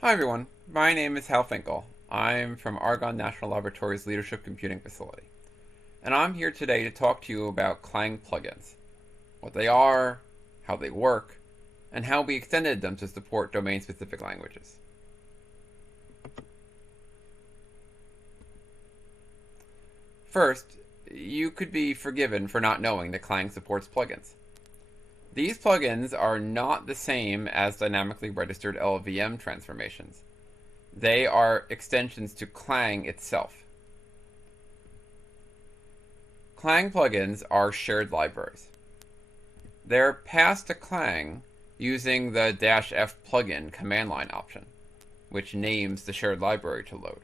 Hi everyone, my name is Hal Finkel. I'm from Argonne National Laboratory's Leadership Computing Facility. And I'm here today to talk to you about Clang plugins, what they are, how they work, and how we extended them to support domain-specific languages. First, you could be forgiven for not knowing that Clang supports plugins. These plugins are not the same as dynamically registered LLVM transformations. They are extensions to Clang itself. Clang plugins are shared libraries. They're passed to Clang using the -f plugin command line option, which names the shared library to load.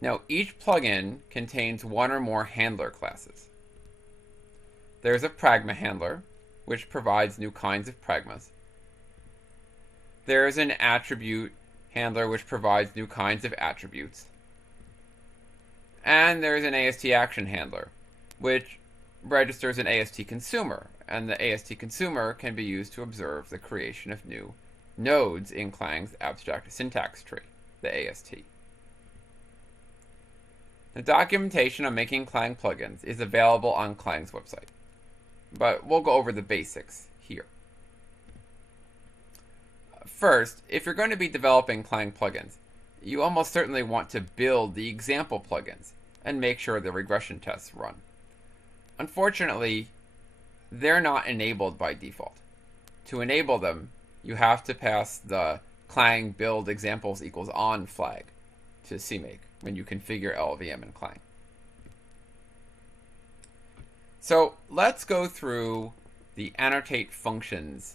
Now, each plugin contains one or more handler classes. There's a pragma handler, which provides new kinds of pragmas. There's an attribute handler, which provides new kinds of attributes. And there's an AST action handler, which registers an AST consumer, and the AST consumer can be used to observe the creation of new nodes in Clang's abstract syntax tree, the AST. The documentation on making Clang plugins is available on Clang's website, but we'll go over the basics here. First, if you're going to be developing Clang plugins, you almost certainly want to build the example plugins and make sure the regression tests run. Unfortunately, they're not enabled by default. To enable them, you have to pass the Clang build examples equals on flag to CMake when you configure LLVM in Clang. So let's go through the annotate functions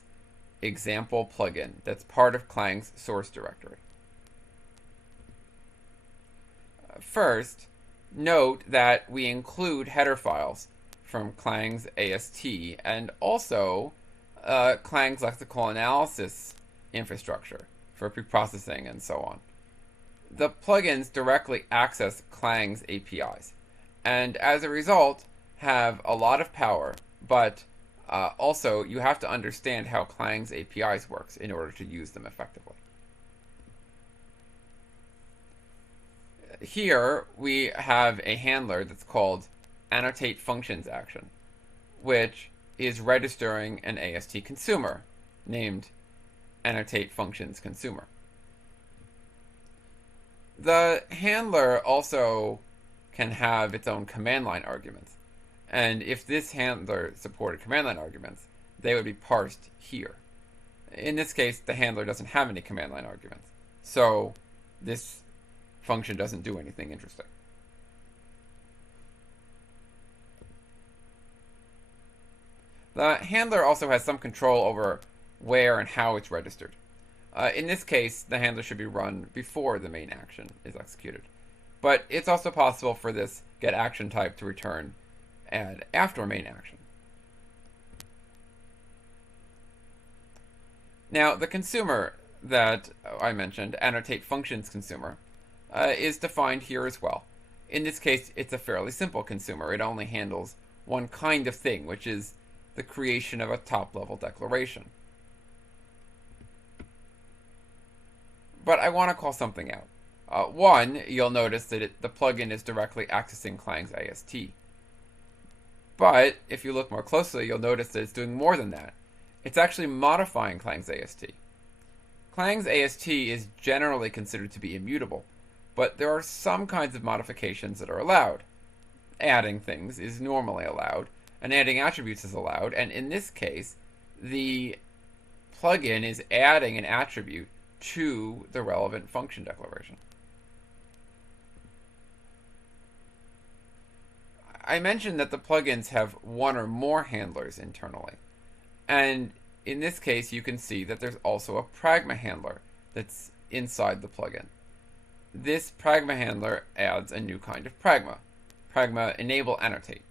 example plugin that's part of Clang's source directory. First, note that we include header files from Clang's AST and also Clang's lexical analysis infrastructure for preprocessing and so on. The plugins directly access Clang's APIs, and as a result, have a lot of power, but also you have to understand how Clang's APIs works in order to use them effectively. Here we have a handler that's called annotate functions action, which is registering an AST consumer named annotate functions consumer. The handler also can have its own command line arguments. And if this handler supported command line arguments, they would be parsed here. In this case, the handler doesn't have any command line arguments, so this function doesn't do anything interesting. The handler also has some control over where and how it's registered. In this case, the handler should be run before the main action is executed. But it's also possible for this getActionType to return and after main action. Now, the consumer that I mentioned, annotate functions consumer, is defined here as well. In this case, it's a fairly simple consumer. It only handles one kind of thing, which is the creation of a top-level declaration. But I want to call something out. One, you'll notice that the plugin is directly accessing Clang's AST. But if you look more closely, you'll notice that it's doing more than that. It's actually modifying Clang's AST. Clang's AST is generally considered to be immutable, but there are some kinds of modifications that are allowed. Adding things is normally allowed, and adding attributes is allowed, and in this case, the plugin is adding an attribute to the relevant function declaration. I mentioned that the plugins have one or more handlers internally. And in this case, you can see that there's also a pragma handler that's inside the plugin. This pragma handler adds a new kind of pragma. Pragma enable annotate.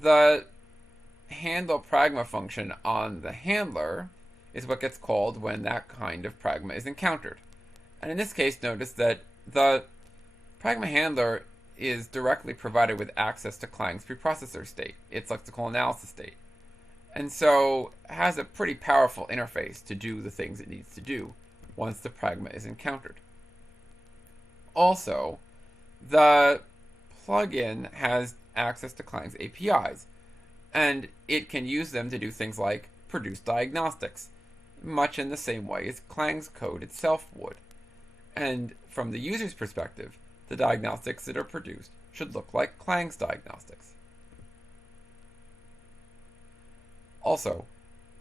The handle pragma function on the handler is what gets called when that kind of pragma is encountered. And in this case, notice that the pragma handler is directly provided with access to Clang's preprocessor state, its lexical analysis state. and so has a pretty powerful interface to do the things it needs to do once the pragma is encountered. Also, the plugin has access to Clang's APIs, and it can use them to do things like produce diagnostics, much in the same way as Clang's code itself would. And from the user's perspective, the diagnostics that are produced should look like Clang's diagnostics. Also,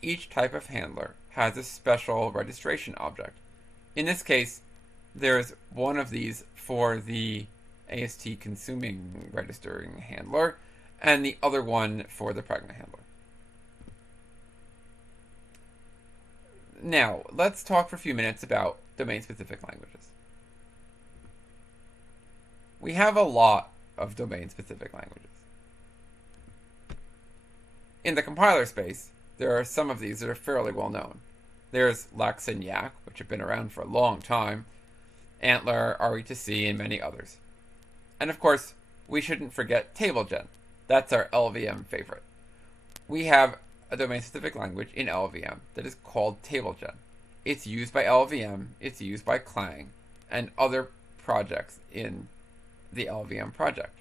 each type of handler has a special registration object. In this case, there's one of these for the AST consuming registering handler, and the other one for the pragma handler. Now, let's talk for a few minutes about domain-specific languages. We have a lot of domain-specific languages. In the compiler space, there are some of these that are fairly well known. There's Lex and Yak, which have been around for a long time, Antler, RE2C, and many others. And of course, we shouldn't forget TableGen. That's our LLVM favorite. We have a domain-specific language in LLVM that is called TableGen. It's used by LLVM, it's used by Clang, and other projects in the LLVM project.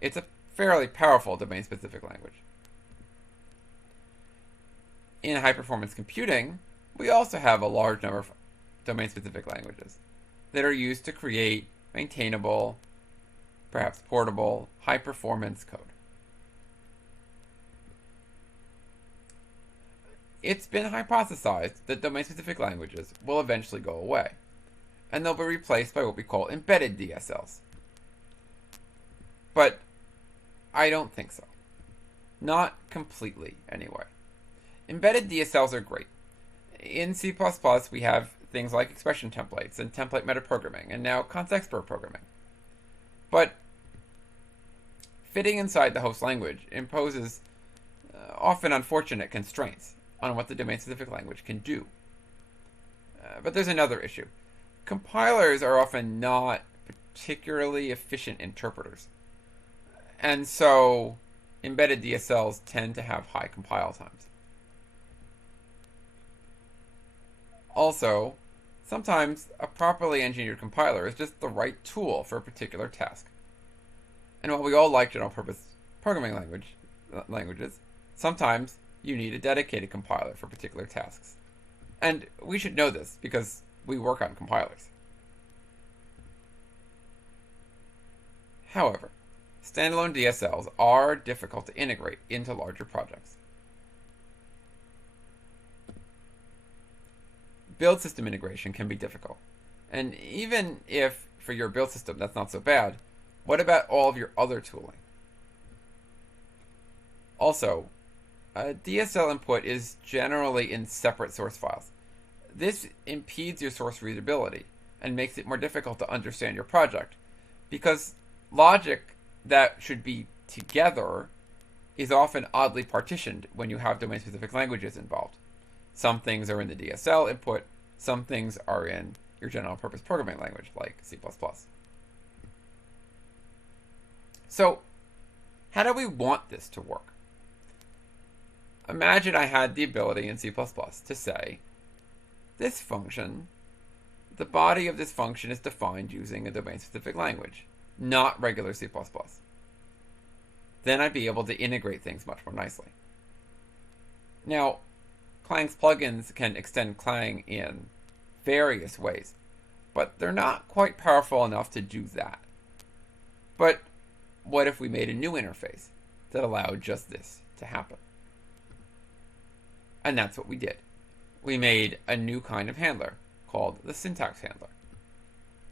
It's a fairly powerful domain-specific language. In high-performance computing, we also have a large number of domain-specific languages that are used to create maintainable, perhaps portable, high-performance code. It's been hypothesized that domain-specific languages will eventually go away, and they'll be replaced by what we call embedded DSLs. But I don't think so. Not completely, anyway. Embedded DSLs are great. In C++, we have things like expression templates and template metaprogramming, and now context-aware programming. But fitting inside the host language imposes often unfortunate constraints on what the domain-specific language can do. But there's another issue. Compilers are often not particularly efficient interpreters, and so embedded DSLs tend to have high compile times. Also, sometimes a properly engineered compiler is just the right tool for a particular task. And while we all like general-purpose programming languages, sometimes you need a dedicated compiler for particular tasks. And we should know this because we work on compilers. However, standalone DSLs are difficult to integrate into larger projects. Build system integration can be difficult. And even if for your build system that's not so bad, what about all of your other tooling? Also, DSL input is generally in separate source files. This impedes your source readability and makes it more difficult to understand your project, because logic that should be together is often oddly partitioned when you have domain-specific languages involved. Some things are in the DSL input, some things are in your general-purpose programming language, like C++. So, how do we want this to work? Imagine I had the ability in C++ to say, this function, the body of this function is defined using a domain-specific language, not regular C++. Then I'd be able to integrate things much more nicely. Now, Clang's plugins can extend Clang in various ways, but they're not quite powerful enough to do that. But what if we made a new interface that allowed just this to happen? And that's what we did. We made a new kind of handler called the syntax handler.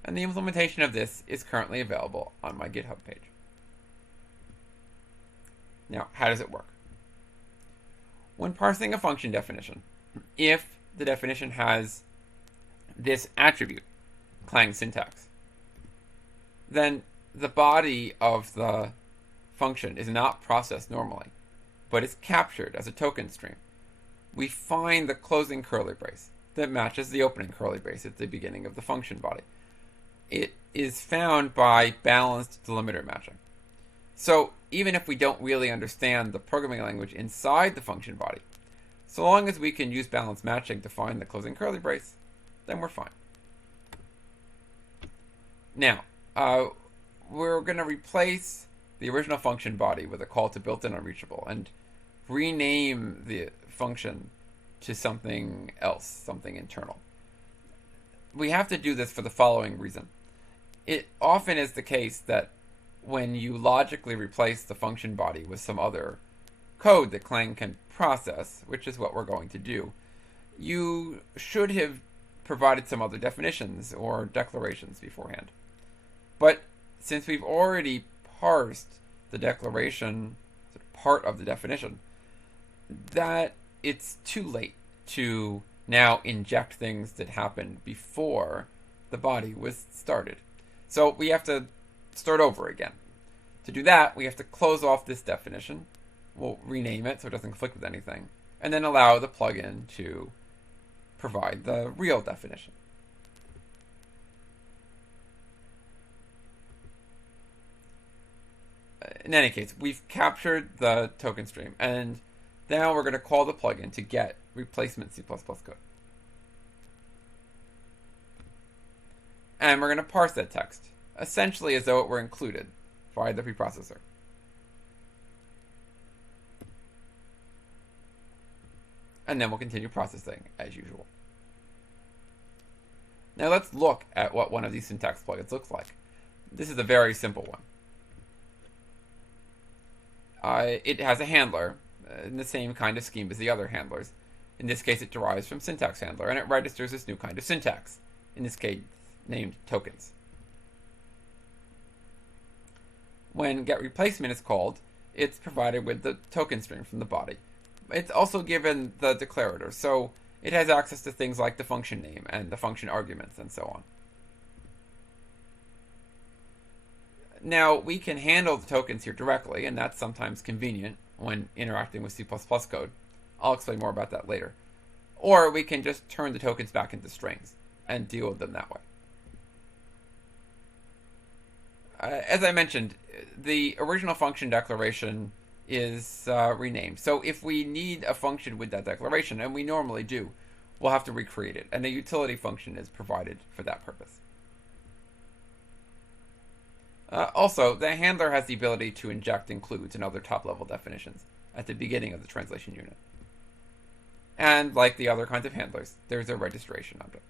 And the implementation of this is currently available on my GitHub page. Now, how does it work? When parsing a function definition, if the definition has this attribute, Clang syntax, then the body of the function is not processed normally, but is captured as a token stream. We find the closing curly brace that matches the opening curly brace at the beginning of the function body. It is found by balanced delimiter matching. So even if we don't really understand the programming language inside the function body, so long as we can use balance matching to find the closing curly brace, then we're fine. Now, we're going to replace the original function body with a call to built-in unreachable and rename the function to something else, something internal. We have to do this for the following reason. It often is the case that when you logically replace the function body with some other code that Clang can process, which is what we're going to do, you should have provided some other definitions or declarations beforehand. But since we've already parsed the declaration, part of the definition, that it's too late to now inject things that happened before the body was started. So we have to start over again. To do that, we have to close off this definition. We'll rename it so it doesn't conflict with anything, and then allow the plugin to provide the real definition. In any case, we've captured the token stream, and now we're going to call the plugin to get replacement C++ code. And we're going to parse that text, essentially as though it were included via the preprocessor. And then we'll continue processing as usual. Now let's look at what one of these syntax plugins looks like. This is a very simple one. It has a handler in the same kind of scheme as the other handlers. In this case, it derives from syntax handler, and it registers this new kind of syntax, in this case named tokens. When getReplacement is called, it's provided with the token string from the body. It's also given the declarator, so it has access to things like the function name and the function arguments and so on. Now, we can handle the tokens here directly, and that's sometimes convenient when interacting with C++ code. I'll explain more about that later. Or we can just turn the tokens back into strings and deal with them that way. As I mentioned, the original function declaration is renamed. So if we need a function with that declaration, and we normally do, we'll have to recreate it. And a utility function is provided for that purpose. Also, the handler has the ability to inject includes and other top-level definitions at the beginning of the translation unit. And like the other kinds of handlers, there's a registration object.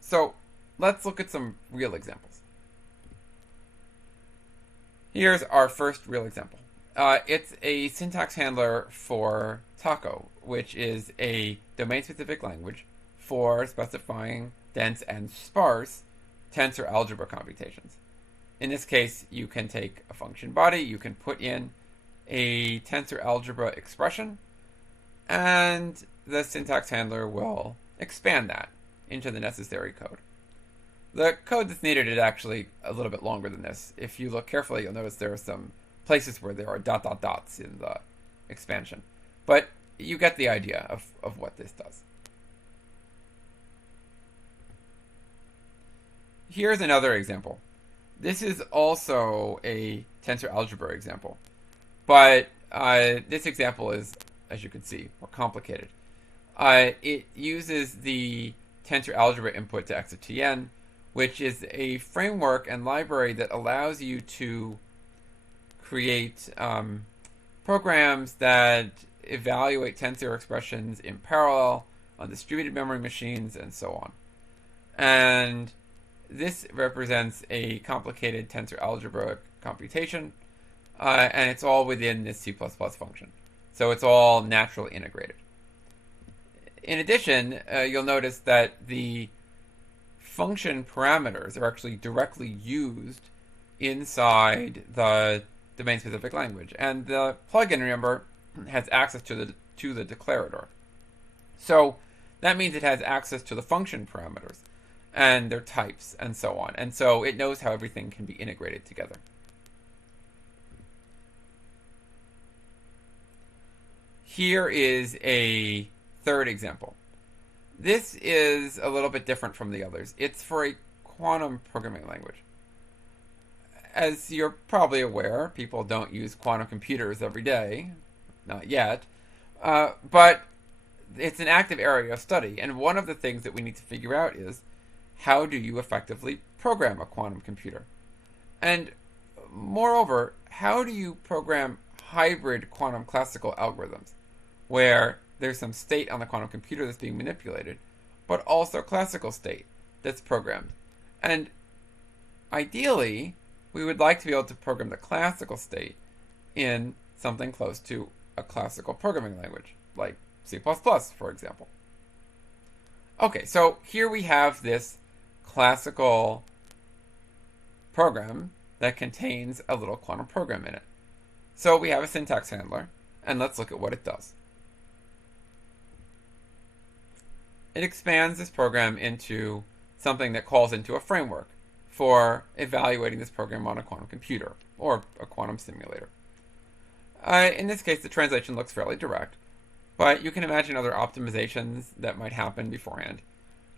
So let's look at some real examples. Here's our first real example. It's a syntax handler for Taco, which is a domain-specific language for specifying dense and sparse tensor algebra computations. In this case, you can take a function body, you can put in a tensor algebra expression, and the syntax handler will expand that into the necessary code. The code that's needed is actually a little bit longer than this. If you look carefully, you'll notice there are some places where there are dots in the expansion. But you get the idea of what this does. Here's another example. This is also a tensor algebra example. But this example is, as you can see, more complicated. It uses the tensor algebra input to X of Tn, which is a framework and library that allows you to create programs that evaluate tensor expressions in parallel on distributed memory machines and so on. And this represents a complicated tensor algebra computation, and it's all within this C++ function. So it's all naturally integrated. In addition, you'll notice that the function parameters are actually directly used inside the domain-specific language. And the plugin, remember, has access to the declarator. So that means it has access to the function parameters and their types and so on. And so it knows how everything can be integrated together. Here is a third example. This is a little bit different from the others. It's for a quantum programming language. as you're probably aware, people don't use quantum computers every day, not yet, but it's an active area of study. And one of the things that we need to figure out is, how do you effectively program a quantum computer? And moreover, how do you program hybrid quantum classical algorithms, where there's some state on the quantum computer that's being manipulated, but also classical state that's programmed? And ideally, we would like to be able to program the classical state in something close to a classical programming language, like C++, for example. Okay, so here we have this classical program that contains a little quantum program in it. So we have a syntax handler, and let's look at what it does. It expands this program into something that calls into a framework for evaluating this program on a quantum computer, or a quantum simulator. In this case, the translation looks fairly direct, but you can imagine other optimizations that might happen beforehand.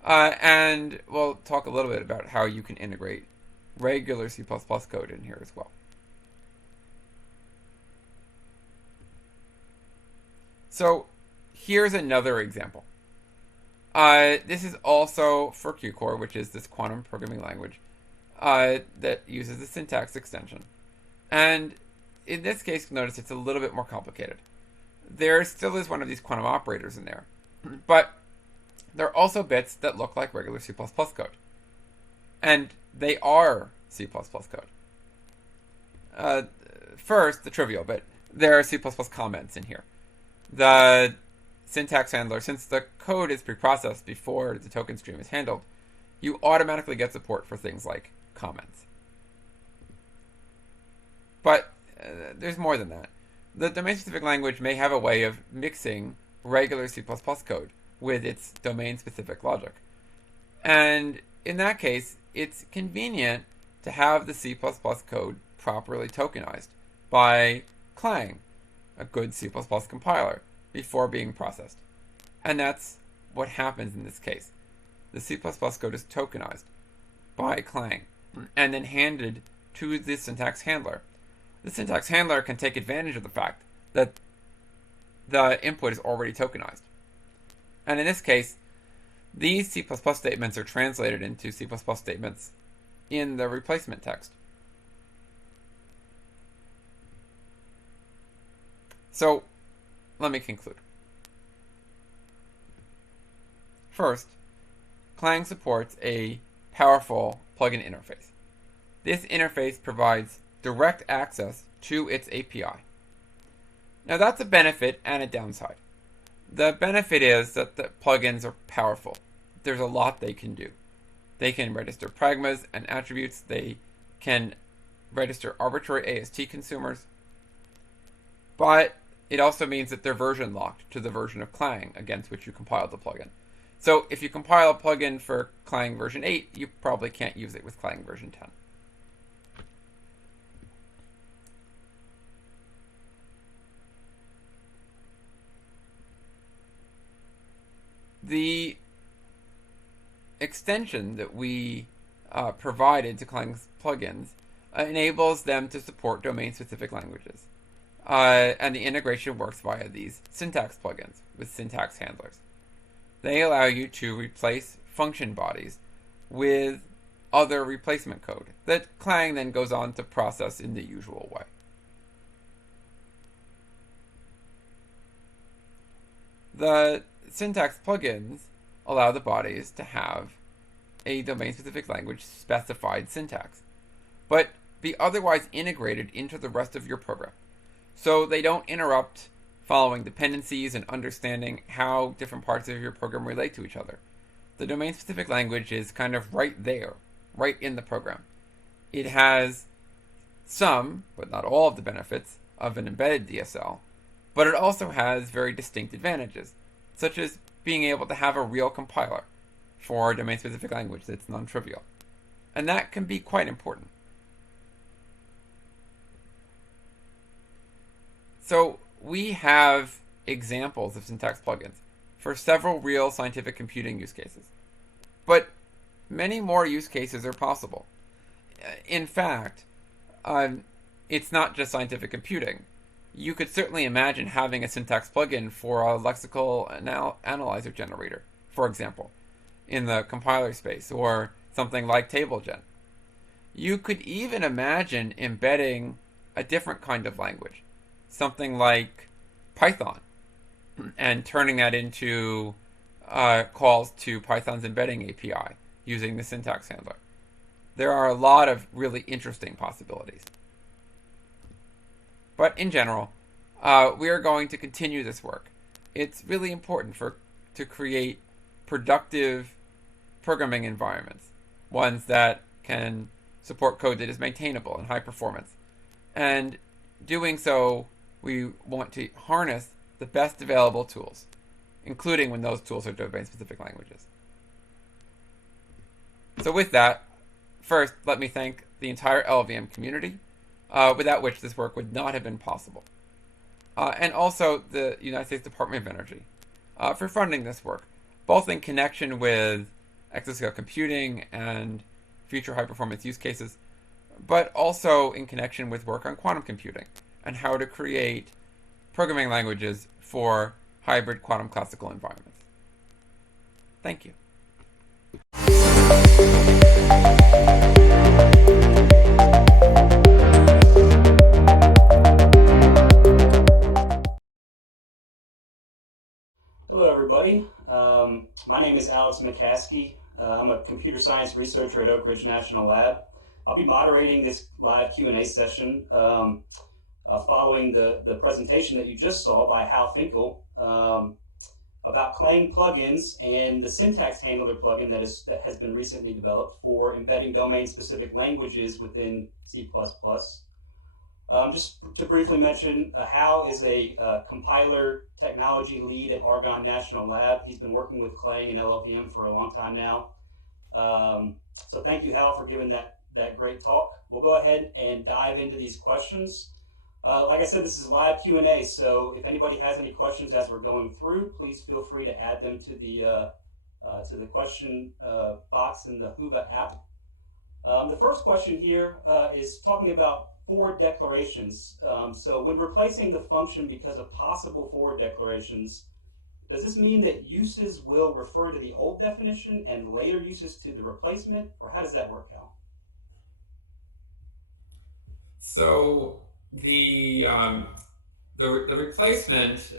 And we'll talk a little bit about how you can integrate regular C++ code in here as well. So here's another example. This is also for Qcore, which is this quantum programming language that uses the syntax extension. And in this case, notice it's a little bit more complicated. There still is one of these quantum operators in there, but there are also bits that look like regular C++ code. And they are C++ code. First, the trivial bit, there are C++ comments in here. The syntax handler, since the code is preprocessed before the token stream is handled, you automatically get support for things like comments. But there's more than that. The domain-specific language may have a way of mixing regular C++ code with its domain-specific logic. And in that case, it's convenient to have the C++ code properly tokenized by Clang, a good C++ compiler, before being processed. And that's what happens in this case. The C++ code is tokenized by Clang and then handed to the syntax handler. The syntax handler can take advantage of the fact that the input is already tokenized. And in this case, these C++ statements are translated into C++ statements in the replacement text. So, let me conclude. First, Clang supports a powerful plugin interface. This interface provides direct access to its API. Now that's a benefit and a downside. The benefit is that the plugins are powerful. There's a lot they can do. They can register pragmas and attributes. They can register arbitrary AST consumers. But it also means that they're version locked to the version of Clang against which you compiled the plugin. So if you compile a plugin for Clang version 8, you probably can't use it with Clang version 10. The extension that we provided to Clang's plugins enables them to support domain-specific languages. And the integration works via these syntax plugins with syntax handlers. They allow you to replace function bodies with other replacement code that Clang then goes on to process in the usual way. The syntax plugins allow the bodies to have a domain-specific language specified syntax, but be otherwise integrated into the rest of your program. So they don't interrupt following dependencies and understanding how different parts of your program relate to each other. The domain-specific language is kind of right there, right in the program. It has some, but not all of the benefits of an embedded DSL, but it also has very distinct advantages, such as being able to have a real compiler for a domain-specific language that's non-trivial. And that can be quite important. So we have examples of syntax plugins for several real scientific computing use cases. But many more use cases are possible. In fact, um, it's not just scientific computing. You could certainly imagine having a syntax plugin for a lexical analyzer generator, for example, in the compiler space, or something like TableGen. You could even imagine embedding a different kind of language, something like Python, and turning that into calls to Python's embedding API using the syntax handler. There are a lot of really interesting possibilities. But in general, we are going to continue this work. It's really important to create productive programming environments, ones that can support code that is maintainable and high performance. And doing so, we want to harness the best available tools, including when those tools are domain-specific languages. So with that, first, let me thank the entire LLVM community, without which this work would not have been possible. And also the United States Department of Energy for funding this work, both in connection with exascale computing and future high-performance use cases, but also in connection with work on quantum computing and how to create programming languages for hybrid quantum classical environments. Thank you. Hello, everybody. My name is Alex McCaskey. I'm a computer science researcher at Oak Ridge National Lab. I'll be moderating this live Q&A session following the presentation that you just saw by Hal Finkel about Clang Plugins and the syntax handler plugin that has been recently developed for embedding domain-specific languages within C++. Just to briefly mention, Hal is a compiler technology lead at Argonne National Lab. He's been working with Clang and LLVM for a long time now. So thank you, Hal, for giving that great talk. We'll go ahead and dive into these questions. Like I said, this is live Q&A, so if anybody has any questions as we're going through, please feel free to add them to the question box in the Whova app. The first question here is talking about forward declarations. So when replacing the function because of possible forward declarations, does this mean that uses will refer to the old definition and later uses to the replacement, or how does that work out? So the replacement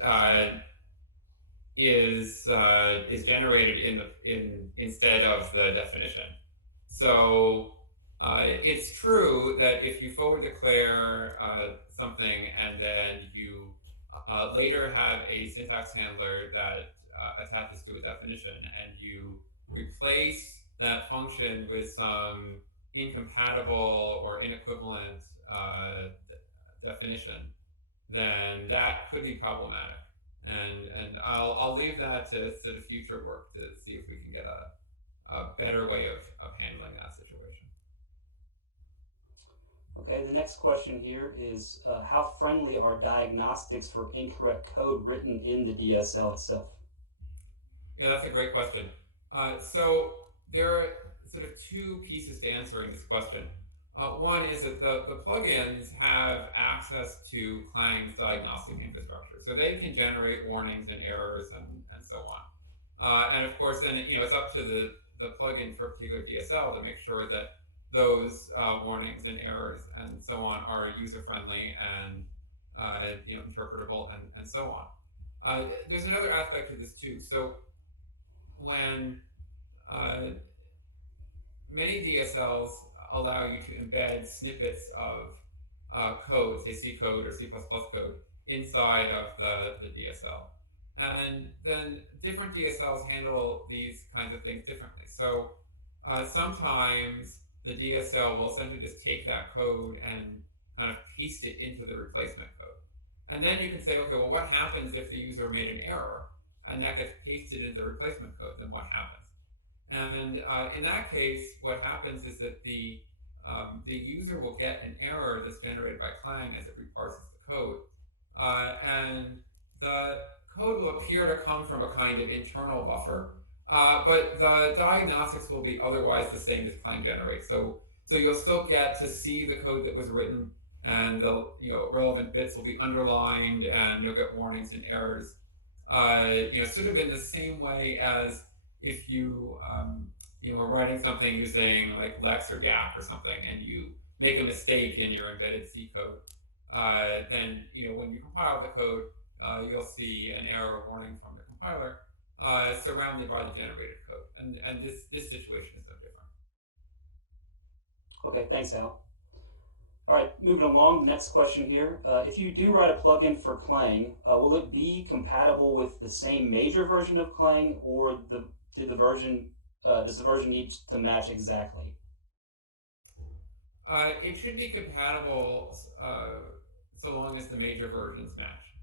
is generated instead of the definition. So it's true that if you forward declare something and then you later have a syntax handler that attaches to a definition and you replace that function with some incompatible or inequivalent definition, then that could be problematic. And I'll leave that to the future work to see if we can get a better way of handling that situation. Okay, the next question here is how friendly are diagnostics for incorrect code written in the DSL itself? Yeah, that's a great question. So there are sort of two pieces to answering this question. One is that the plugins have access to Clang's diagnostic infrastructure. So they can generate warnings and errors and so on. And of course, then it's up to the plugin for a particular DSL to make sure that those warnings and errors and so on are user-friendly and interpretable and so on. There's another aspect to this too. So when many DSLs allow you to embed snippets of code, say C code or C++ code, inside of the DSL. And then different DSLs handle these kinds of things differently. So sometimes the DSL will essentially just take that code and kind of paste it into the replacement code. And then you can say, okay, well, what happens if the user made an error and that gets pasted into the replacement code? Then what happens? And in that case, what happens is that the user will get an error that's generated by Clang as it reparses the code. And the code will appear to come from a kind of internal buffer, but the diagnostics will be otherwise the same as Clang generates. So So you'll still get to see the code that was written, and the relevant bits will be underlined, and you'll get warnings and errors. Sort of in the same way as if you are writing something using like Lex or Gap or something, and you make a mistake in your embedded C code, then when you compile the code, you'll see an error warning from the compiler surrounded by the generated code, and this situation is no different. Okay, thanks, Hal. All right, moving along, the next question here. If you do write a plugin for Clang, will it be compatible with the same major version of Clang, or does the version need to match exactly? It should be compatible so long as the major versions match.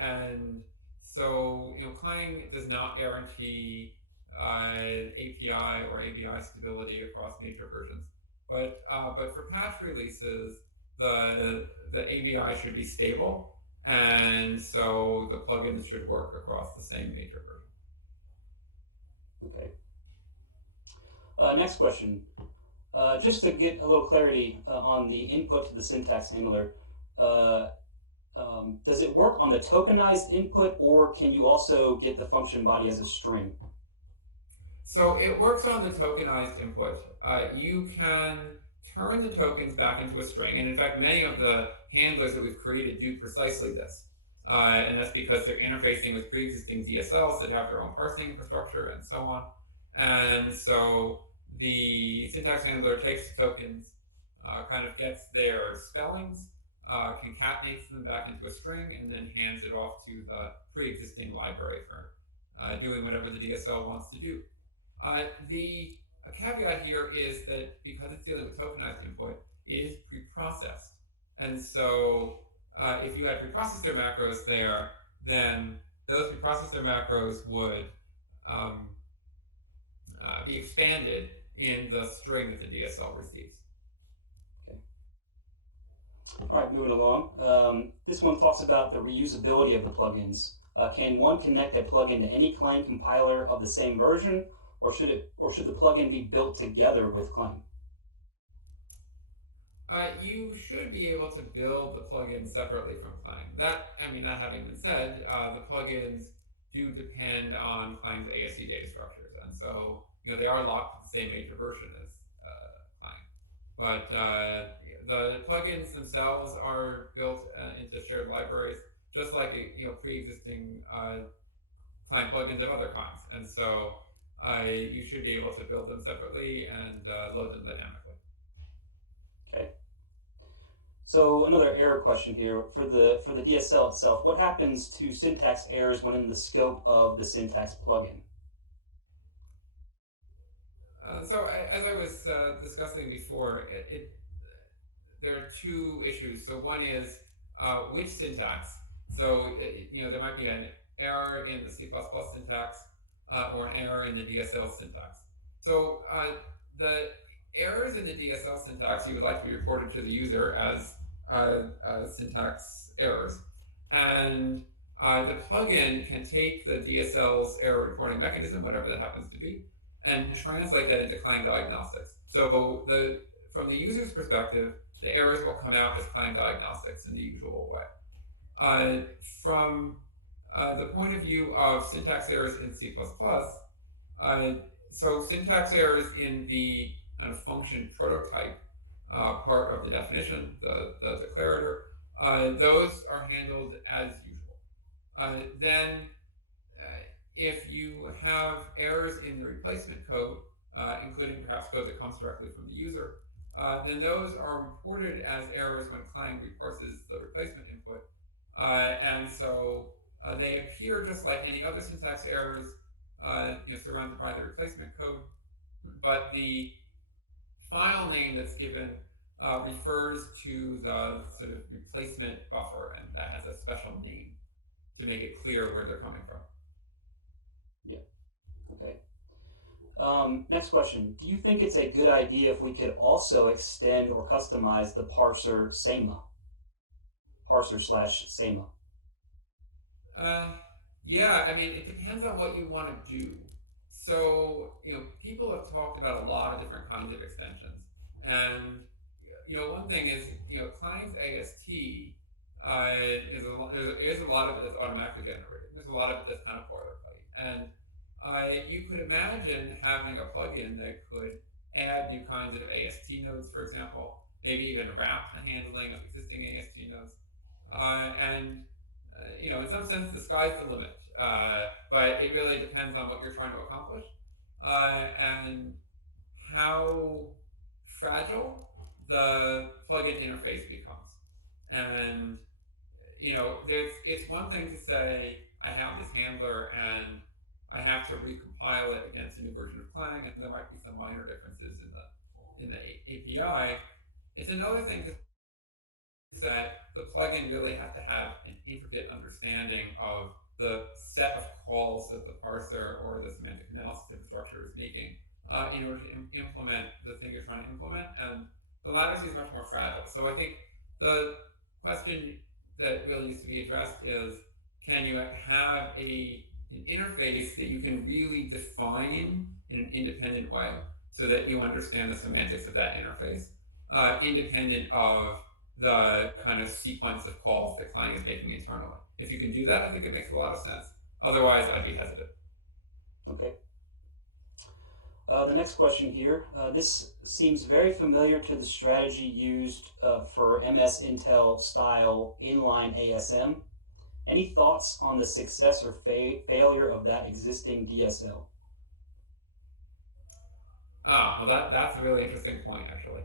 And so, Clang does not guarantee API or ABI stability across major versions. But for patch releases, the ABI should be stable, and so the plugins should work across the same major version. Okay. Next question. Just to get a little clarity on the input to the syntax handler, does it work on the tokenized input, or can you also get the function body as a string? So it works on the tokenized input. You can turn the tokens back into a string, and in fact, many of the handlers that we've created do precisely this. And that's because they're interfacing with pre-existing DSLs that have their own parsing infrastructure and so on. And so the syntax handler takes the tokens, kind of gets their spellings, concatenates them back into a string, and then hands it off to the pre-existing library for doing whatever the DSL wants to do. The caveat here is that because it's dealing with tokenized input, it is preprocessed. And so if you had preprocessor macros there, then those preprocessor macros would be expanded in the string that the DSL receives. Okay. All right, moving along. This one talks about the reusability of the plugins. Can one connect a plugin to any Clang compiler of the same version, or should the plugin be built together with Clang? You should be able to build the plugin separately from Clang. That having been said, the plugins do depend on Clang's ASC data structures, and so they are locked to the same major version as Clang. But the plugins themselves are built into shared libraries, just like pre-existing Clang plugins of other kinds, and so you should be able to build them separately and load them dynamically. Okay. So another error question here for the DSL itself. What happens to syntax errors when in the scope of the syntax plugin? So as I was discussing before, there are two issues. So one is which syntax. So there might be an error in the C++ syntax or an error in the DSL syntax. So the errors in the DSL syntax you would like to be reported to the user as syntax errors, and the plugin can take the DSL's error reporting mechanism, whatever that happens to be, and translate that into Clang Diagnostics. So from the user's perspective, the errors will come out as Clang Diagnostics in the usual way. From the point of view of syntax errors in C++, so syntax errors in the kind of function prototype part of the definition, the declarator, those are handled as usual. Then if you have errors in the replacement code, including perhaps code that comes directly from the user, then those are reported as errors when Clang reparses the replacement input. And so they appear just like any other syntax errors surrounded by the replacement code, but the file name that's given refers to the sort of replacement buffer, and that has a special name to make it clear where they're coming from. Yeah. Okay. Next question. Do you think it's a good idea if we could also extend or customize the parser SEMA? Parser/SEMA. Yeah, it depends on what you want to do. So, people have talked about a lot of different kinds of extensions. And one thing is, Klein's AST there's a lot of it that's automatically generated. There's a lot of it that's kind of boilerplate, and you could imagine having a plugin that could add new kinds of AST nodes, for example, maybe even wrap the handling of existing AST nodes, and in some sense, the sky's the limit. But it really depends on what you're trying to accomplish, and how fragile the plugin interface becomes. And it's one thing to say I have this handler and I have to recompile it against a new version of Clang, and there might be some minor differences in the API. It's another thing to that the plugin really has to have an intricate understanding of the set of calls that the parser or the semantic analysis infrastructure is making in order to implement the thing you're trying to implement. And the latency is much more fragile. So I think the question that really needs to be addressed is, can you have an interface that you can really define in an independent way so that you understand the semantics of that interface, independent of the kind of sequence of calls that Clang is making internally. If you can do that, I think it makes a lot of sense. Otherwise, I'd be hesitant. Okay. The next question here. This seems very familiar to the strategy used for MS Intel style inline ASM. Any thoughts on the success or failure of that existing DSL? Well, that's a really interesting point, actually.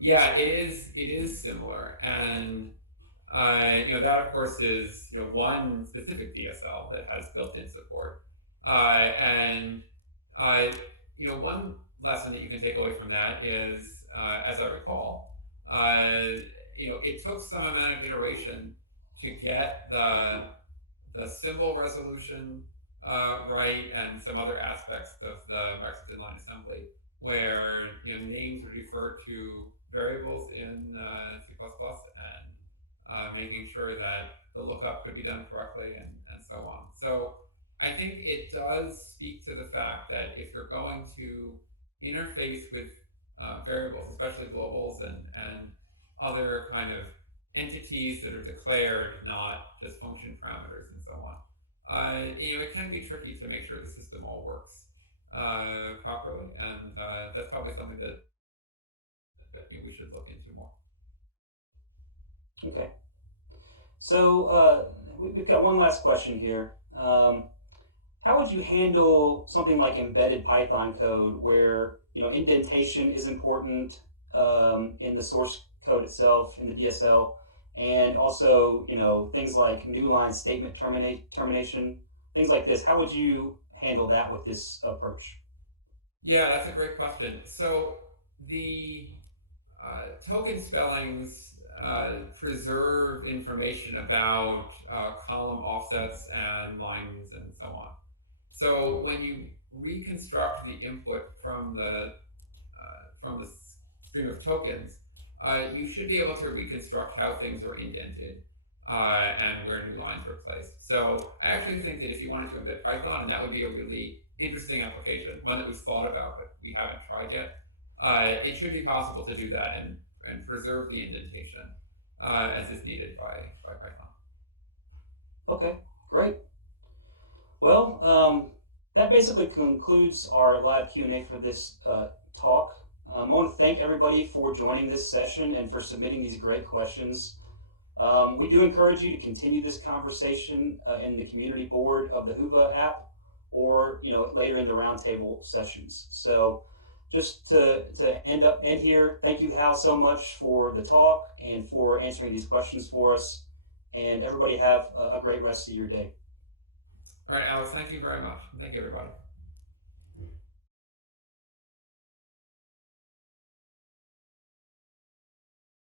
Yeah, it is similar, and that of course is one specific DSL that has built-in support, and one lesson that you can take away from that is, as I recall, it took some amount of iteration to get the symbol resolution right, and some other aspects of the Microsoft Inline assembly, where names would refer to variables in C++, and making sure that the lookup could be done correctly, and so on. So I think it does speak to the fact that if you're going to interface with variables, especially globals and other kind of entities that are declared, not just function parameters and so on, it can be tricky to make sure the system all works properly, and that's probably something that we should look into more. Okay. So we've got one last question here. How would you handle something like embedded Python code where indentation is important in the source code itself in the DSL, and also things like new line statement termination, things like this? How would you handle that with this approach? Yeah, that's a great question. So the token spellings preserve information about column offsets and lines and so on. So when you reconstruct the input from the stream of tokens, you should be able to reconstruct how things are indented and where new lines are placed. So I actually think that if you wanted to embed Python, and that would be a really interesting application, one that we've thought about but we haven't tried yet, it should be possible to do that and preserve the indentation as is needed by Python. Okay, great. Well, that basically concludes our live Q&A for this talk. I want to thank everybody for joining this session and for submitting these great questions. We do encourage you to continue this conversation in the community board of the Hoover app, or later in the roundtable sessions. So just to end here, thank you, Hal, so much for the talk and for answering these questions for us. And everybody have a great rest of your day. All right, Alex, thank you very much. Thank you, everybody.